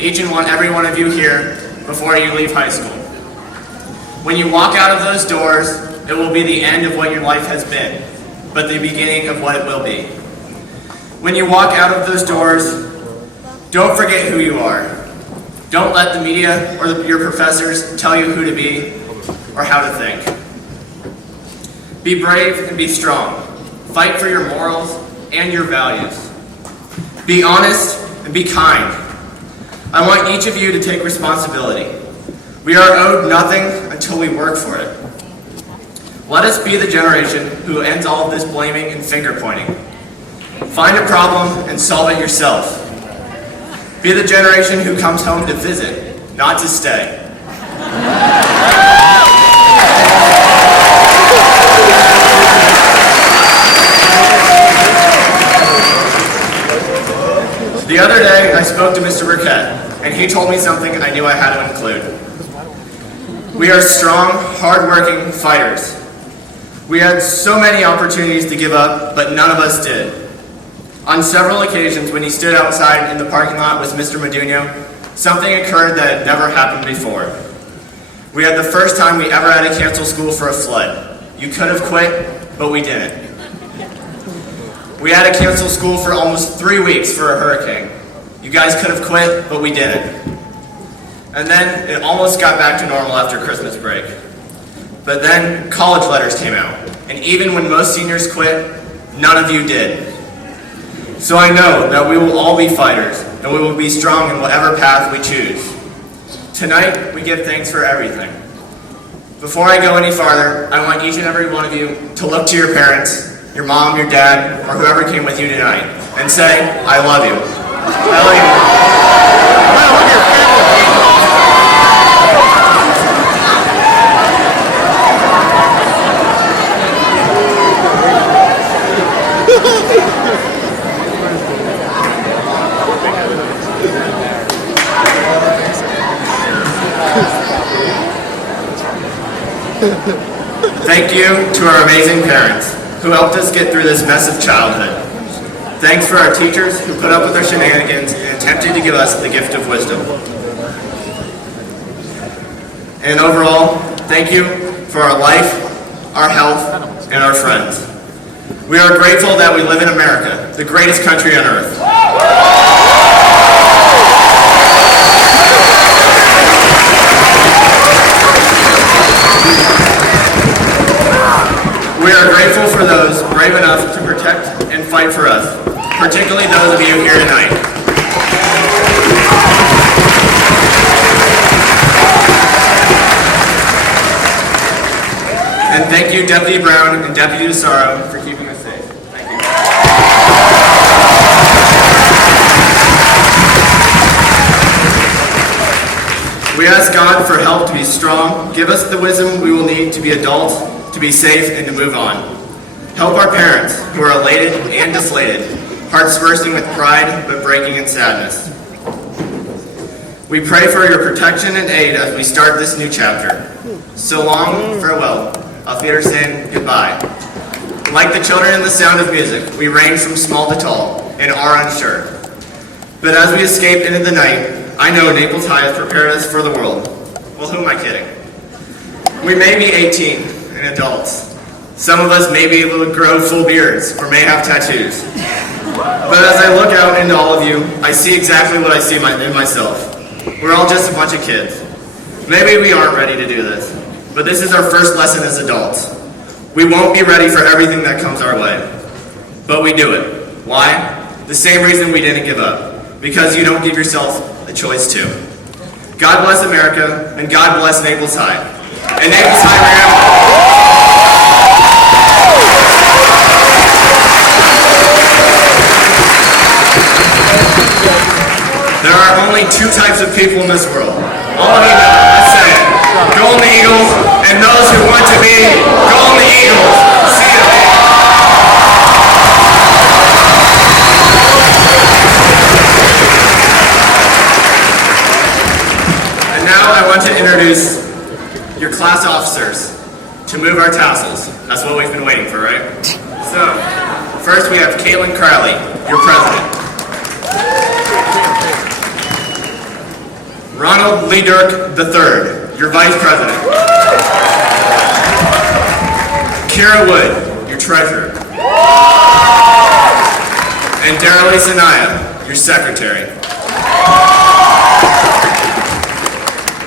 every one of you here before you leave high school. When you walk out of those doors, it will be the end of what your life has been, but the beginning of what it will be. When you walk out of those doors, don't forget who you are. Don't let the media or your professors tell you who to be or how to think. Be brave and be strong. Fight for your morals and your values. Be honest and be kind. I want each of you to take responsibility. We are owed nothing until we work for it. Let us be the generation who ends all of this blaming and finger pointing. Find a problem and solve it yourself. Be the generation who comes home to visit, not to stay. The other day, I spoke to Mr. Burkett, and he told me something I knew I had to include. We are strong, hard-working fighters. We had so many opportunities to give up, but none of us did. On several occasions, when he stood outside in the parking lot with Mr. Modugno, something occurred that had never happened before. We had the first time we ever had to cancel school for a flood. You could have quit, but we didn't. We had to cancel school for almost 3 weeks for a hurricane. You guys could have quit, but we didn't. And then it almost got back to normal after Christmas break. But then college letters came out, and even when most seniors quit, none of you did. So I know that we will all be fighters, and we will be strong in whatever path we choose. Tonight, we give thanks for everything. Before I go any farther, I want each and every one of you to look to your parents, your mom, your dad, or whoever came with you tonight, and say, I love you. I love you. Thank you to our amazing parents who helped us get through this mess of childhood. Thanks for our teachers who put up with our shenanigans and attempted to give us the gift of wisdom. And overall, thank you for our life, our health, and our friends. We are grateful that we live in America, the greatest country on earth. We are grateful for those brave enough to protect and fight for us, particularly those of you here tonight. And thank you, Deputy Brown and Deputy DeSaro, for keeping us safe. Thank you. We ask God for help to be strong. Give us the wisdom we will need to be adults, to be safe, and to move on. Help our parents, who are elated and deflated, hearts bursting with pride but breaking in sadness. We pray for your protection and aid as we start this new chapter. So long, farewell. Auf Wiedersehen, goodbye. Like the children in the sound of music, we range from small to tall and are unsure. But as we escape into the night, I know Naples High has prepared us for the world. Well, who am I kidding? We may be 18 and adults. Some of us may be able to grow full beards or may have tattoos. But as I look out into all of you, I see exactly what I see in myself. We're all just a bunch of kids. Maybe we aren't ready to do this, but this is our first lesson as adults. We won't be ready for everything that comes our way, but we do it. Why? The same reason we didn't give up, because you don't give yourself a choice to. God bless America, and God bless Naples High. And Naples High, man. There are only two types of people in this world. All of you know, let's say it. Golden Eagles, and those who want to be Golden Eagles. See you. And now I want to introduce your class officers to move our tassels. That's what we've been waiting for, right? So, first we have Caitlin Crowley, your president. Ronald Lee Dirk III, your Vice President. Kara Wood, your Treasurer. And Darrell Sanaya, your Secretary.